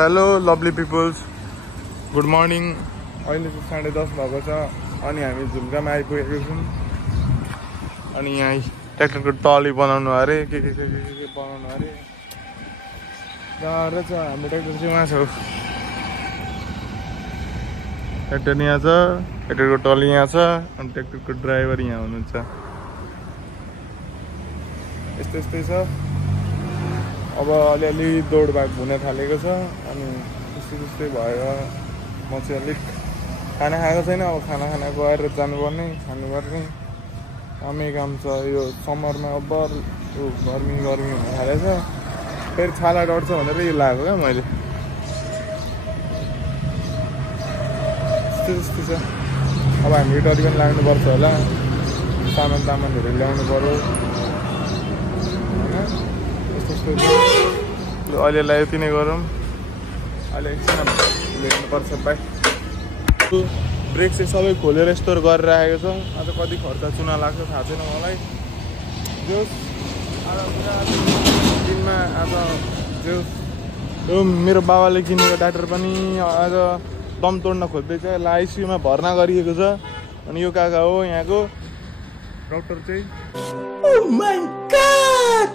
Hello lovely peoples, good morning. अहिले चाहिँ 10:30 भएको छ अनि हामी झुम्कामा आइपुगेको छौँ। अनि यहाँ ट्र्याक्टरको टली बनाउनु अरे के बनाउनु अरे र छ। हाम्रो ट्र्याक्टर चाहिँ उहाँ छ, ट्र्याक्टर यहाँ छ, ट्र्याक्टरको टली यहाँ छ अनि ट्र्याक्टरको ड्राइभर यहाँ हुनुहुन्छ। यस्तै छ। अब अलिअलि दौडभाग हुन थालेको छ अनि त्यस्तै भयो। म चाहिँ अलिक खाना खाएको छैन, अब खाना गएर जानुपर्ने, खानुपर्ने कामै काम छ। यो समरमा अब गर्मी हुन थालेछ, फेरि छाला डढ्छ भनेर यो लगाएको क्या मैले। त्यस्तै छ। अब हामी टरी पनि लाग्नुपर्छ होला, सामानहरू ल्याउनु पर्यो होइन। अहिलेलाई यति नै गरौँ। अहिले एकछिन हेर्नुपर्छ बाइक। ब्रेक चाहिँ सबै खोलेर स्टोर गरेर राखेको छ। आज कति खर्च चुना लाग्छ थाहा छैन मलाई। जो आज दिनमा आज जो यो मेरो बाबाले किनेको ट्र्याक्टर पनि आज दम तोड्न खोज्दैछ। आइसियुमा भर्ना गरिएको छ। अनि यो काका हो यहाँको डक्टर चाहिँ। Oh my God!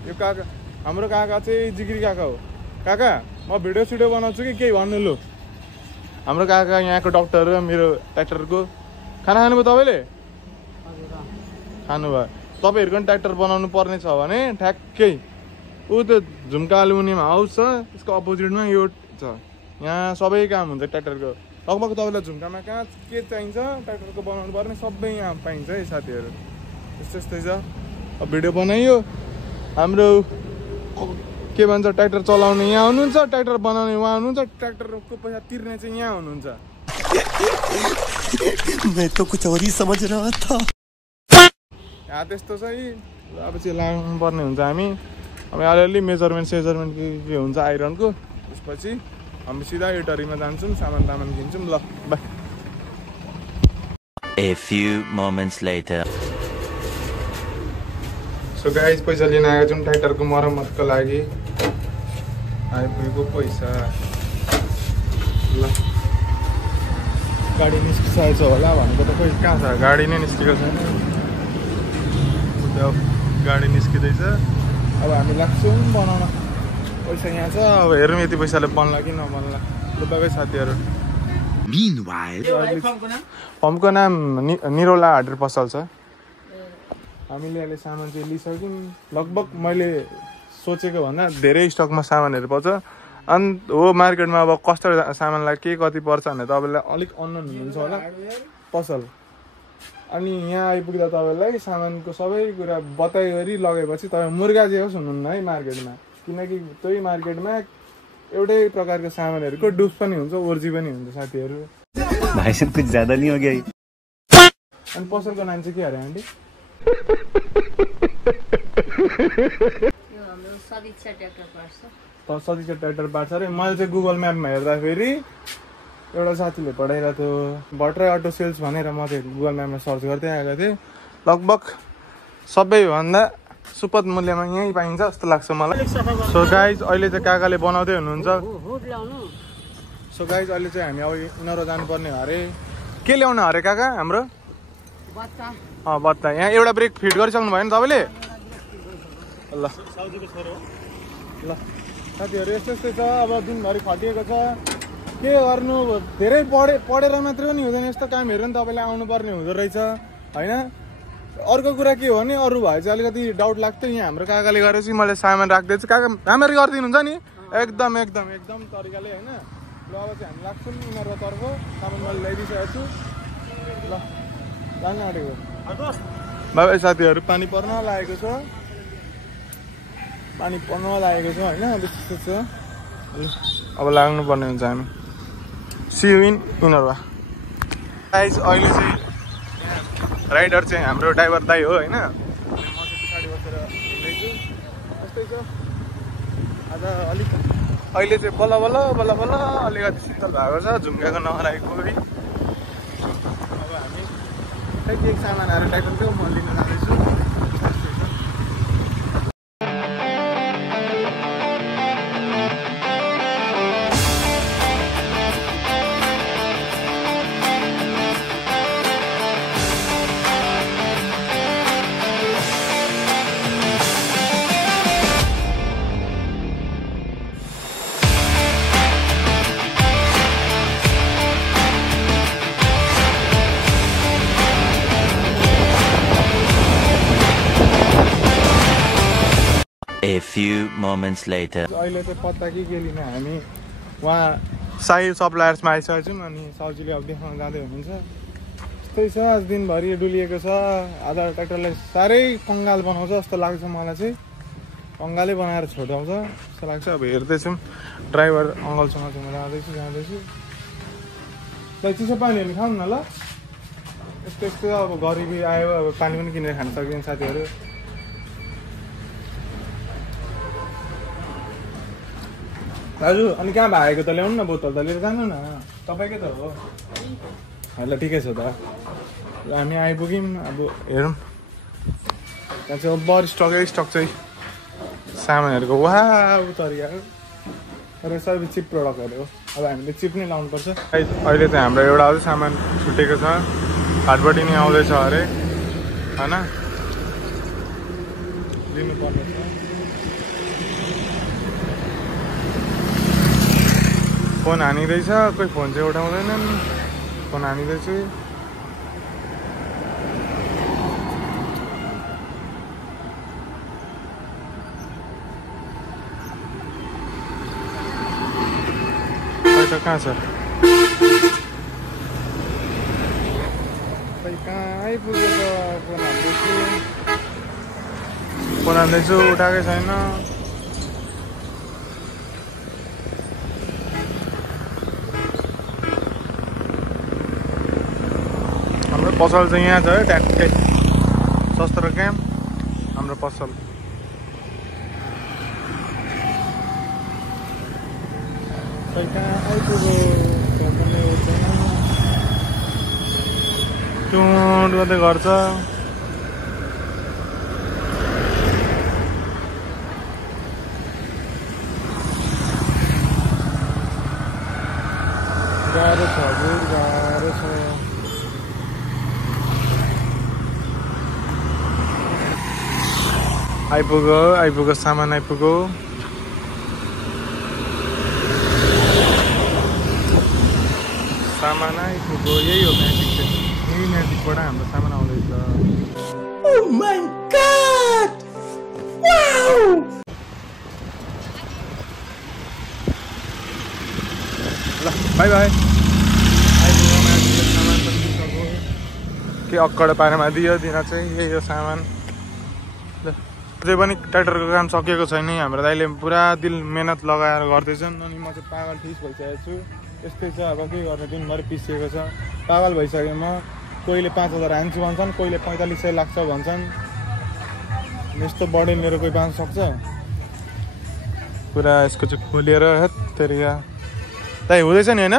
यो काका हाम्रो काका चाहिँ जिग्री काका हो। काका म भिडियो बनाउँछु कि केही भन्नु लु। हाम्रो काका यहाँको डक्टर हो मेरो ट्र्याक्टरको। खाना खानुभयो तपाईँले? खानुभयो। तपाईँहरूको पनि ट्र्याक्टर बनाउनु पर्ने छ भने ठ्याक्कै ऊ त्यो झुम्का एल्युमिनियम हाउस छ, त्यसको अपोजिटमा यो छ। यहाँ सबै काम हुन्छ ट्र्याक्टरको। लगभग तपाईँलाई झुम्कामा कहाँ के चाहिन्छ ट्र्याक्टरको बनाउनु पर्ने सबै यहाँ पाइन्छ है साथीहरू। त्यस्तै छ। अब भिडियो बनाइयो। हाम्रो के भन्छ ट्र्याक्टर चलाउने यहाँ हुनुहुन्छ, ट्र्याक्टर बनाउने उहाँ हुनुहुन्छ, ट्र्याक्टरको पैसा तिर्ने चाहिँ यहाँ हुनुहुन्छ। मैं तो कुछ और ही समझ रहा था। यहाँ त्यस्तो छ है। अब चाहिँ लाग्नु पर्ने हुन्छ हामी। अब अलिअलि मेजरमेन्ट के हुन्छ आइरनको। त्यसपछि हामी सिधा यो टरीमा जान्छौँ, सामान किन्छौँ। ल by. A few moments later. So guys पैसा लिन आएको छौँ ट्र्याक्टरको मरम्मतको लागि। आइपुगेको पैसा। ल गाडी निस्किसकेको छ होला भनेको त खोइ कहाँ छ, गाडी नै निस्केको छैन। गाडी निस्किँदैछ। अब हामी लाग्छौँ बनाउन। पैसा यहाँ छ। अब हेरौँ यति पैसाले बन्ला कि नबन्ला। ल बाई साथीहरू। फर्मको नाम निरोला हार्डवेयर पसल छ। हामीले अहिले सामान चाहिँ लिइसक्यौँ। लगभग मैले सोचेको भन्दा धेरै स्टकमा सामानहरू पर्छ। अनि हो मार्केटमा अब कस्तो सामानलाई के कति पर्छ भने तपाईँलाई अलिक अननोन हुनुहुन्छ होला पसल। अनि यहाँ आइपुग्दा तपाईँलाई सामानको सबै कुरा बताइगरी लगेपछि तपाईँ मुर्गा जे होस् हुनुहुन्न है मार्केटमा। किनकि त्यही मार्केटमा एउटै प्रकारको सामानहरूको डुस पनि हुन्छ, ओर्जी पनि हुन्छ साथीहरू। भाइ साहब कुछ ज्यादा नहीं हो गया? अनि पसलको नाम चाहिँ के अरे आन्टी? सदिच्छा ट्र्याक्टर पार्ट्स अरे। मैले चाहिँ गुगल म्यापमा हेर्दाखेरि एउटा साथीले पठाइरहेको थियो भट्टराई अटो सेल्स भनेर। म चाहिँ गुगल म्यापमा सर्च गर्दै आएको थिएँ। लगभग सबैभन्दा सुपथ मूल्यमा यहीँ पाइन्छ जस्तो लाग्छ मलाई। सो गाइज अहिले चाहिँ काकाले बनाउँदै हुनुहुन्छ। सो गाइज अहिले चाहिँ हामी अब यिनीहरू जानुपर्ने अरे। के ल्याउनु अरे काका हाम्रो? बत्ता। यहाँ एउटा ब्रेक फिट गरिसक्नु भयो नि तपाईँले? ल ल साथीहरू यस्तै छ। अब दिनभरि खटिएको छ, के गर्नु। धेरै पढेर मात्रै पनि हुँदैन, यस्तो कामहरू पनि तपाईँले आउनुपर्ने हुँदो रहेछ होइन। अर्को कुरा के हो भने अरू भए चाहिँ अलिकति डाउट लाग्थ्यो। यहाँ हाम्रो काकाले गरेर चाहिँ मैले सामान राख्दैछु। काका राम्ररी गरिदिनुहुन्छ नि? एकदम तरिकाले होइन। ल अब चाहिँ हामी लाग्छौँ यिनीहरूतर्फ। सामान मैले ल्याइदिइसकेको छु। ल लाग्न आँटेको बाबा साथीहरू। पानी पर्न लागेको छ होइन। त्यस्तो छ। अब लाग्नुपर्ने हुन्छ हामी। See you in Inaruwa. Guys अहिले चाहिँ राइडर चाहिँ हाम्रो ड्राइभर दाइ हो होइन। म चाहिँ पछाडि बसेर हिँड्दैछु। त्यस्तै छ। आज अलिक अहिले चाहिँ बल्ल अलिकति शीतल भएको छ, झुम्काको नहराएको है। अब हामी केही सामानहरू ट्र्याक्टरको म लिन जाँदैछु। A few moments later. अहिले चाहिँ पत्ता के लिन हामी उहाँ साई सप्लायर्समा आइसकेको छौँ अनि साउजीले अब देखाउन जाँदै हुनुहुन्छ। त्यस्तै छ आज दिनभरि डुलिएको छ। आधा ट्र्याक्टरलाई साह्रै कङ्गाल बनाउँछ जस्तो लाग्छ मलाई चाहिँ, कङ्गालै बनाएर छोडाउँछ जस्तो लाग्छ। अब हेर्दैछौँ ड्राइभर अङ्कलसँग चाहिँ म जाँदैछु। ल चिसो पानीहरू खाऊँ न ल। यस्तो यस्तो अब गरिबी आयो, अब पानी पनि किनेर खान सक्दैन साथीहरू। दाजु अनि कहाँ भागेको त ल्याउनु न, बोतल त लिएर जानु न, तपाईँकै त हो। ल ठिकै छ त, हामी आइपुग्यौँ। अब हेरौँ त्यहाँ चाहिँ अब बर स्टक चाहिँ सामानहरूको वाह तरिकाहरू र सबै चिप प्रडक्टहरू हो। अब हामीले चिप नै लाउनुपर्छ। अहिले चाहिँ हाम्रो एउटा अझै सामान छुटेको छ, हाटपट्टि नै आउँदैछ अरे होइन, लिनुपर्ने छ। फोन हानिँदैछ, कोही फोन चाहिँ उठाउँदैनन्, फोन हानिँदैछु। कहाँ छ कहाँ आइपुग्यो त? फोन हान्दैछु, उठाएकै छैन। हाम्रो पसल चाहिँ यहाँ छ है, ट्याक्कै शस्त्र क्याम्प हाम्रो पसल। कहाँ आइपुग्यो टुट गर्दै गर्छ। गाह्रो छ हजुर, गाह्रो छ। आइपुग्यो सामान आइपुग्यो। सामान आइपुग्यो, यही हो म्याजिक चाहिँ, यही म्याजिकबाट हाम्रो सामान आउँदैछ। Oh my God! Wow! ल बाई बाई। आइपुग्यो म्याजिकको सामान पनि दिइसक्यो, के अक्कड पारेमा दियो दिन चाहिँ यही हो सामान। ल अझै पनि ट्र्याक्टरको काम सकिएको छैन, हाम्रो दाइले पुरा दिल मेहनत लगाएर गर्दैछन् अनि म चाहिँ पागल ठिस भइसकेको छु। यस्तै छ, अब के गर्ने, दिनभरि पिसिएको छ, पागल भइसकेँ म। कोहीले 5000 हान्छु भन्छन्, कोहीले 4500 लाग्छ भन्छन्। यस्तो बढी मेरो कोही बाँच्न सक्छ? पुरा यसको चाहिँ खोलेर हेत्तेरिया। दाइ हुँदैछ नि होइन?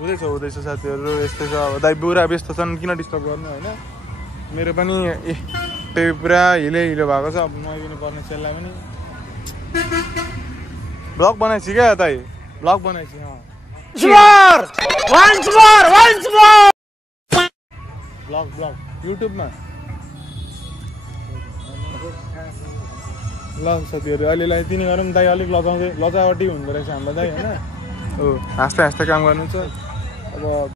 हुँदैछ साथीहरू, यस्तै छ। अब दाइ बुढा व्यस्त छन्, किन डिस्टर्ब गर्नु होइन। मेरो पनि पुरा हिलो भएको छ, अब नुहाइदिनु पर्ने सेललाई पनि। ब्लग बनाइछि क्या दाइ, ब्लग बनाइछि। ब्लग युट्युबमा। ल साथीहरू अहिलेलाई तिनी गरौँ। दाइ अलिक लजावटी हुँदो रहेछ हाम्रो दाइ होइन, हाँस्दै काम गर्नुहुन्छ अब।